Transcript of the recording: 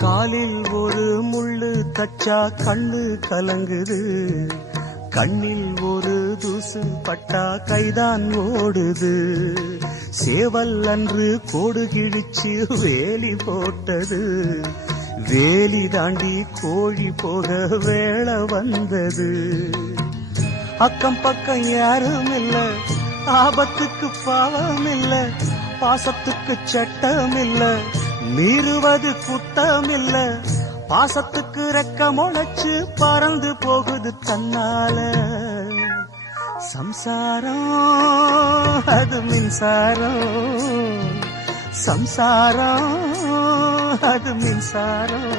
காலில் ஒரு முள்ளு தச்சா கண்ணு கலங்குது, கண்ணில் ஒரு தூசு பட்டா கைதான் ஓடுது. சேவல் அன்று கோடு கிழிச்சு வேலி போட்டது, வேலி தாண்டி கோழி போக வேளை வந்தது. அக்கம் பக்கம் யாரும் இல்ல, ஆபத்துக்கு பாவம் இல்ல, பாசத்துக்கு சட்டம் இல்ல, மீறுவது குத்தம் இல்ல, பாசத்துக்கு ரெக்க முளைச்சு பறந்து போகுது தன்னால. சம்சாரம் அது மின்சாரம், சம்சாரம் அது மின்சாரம்.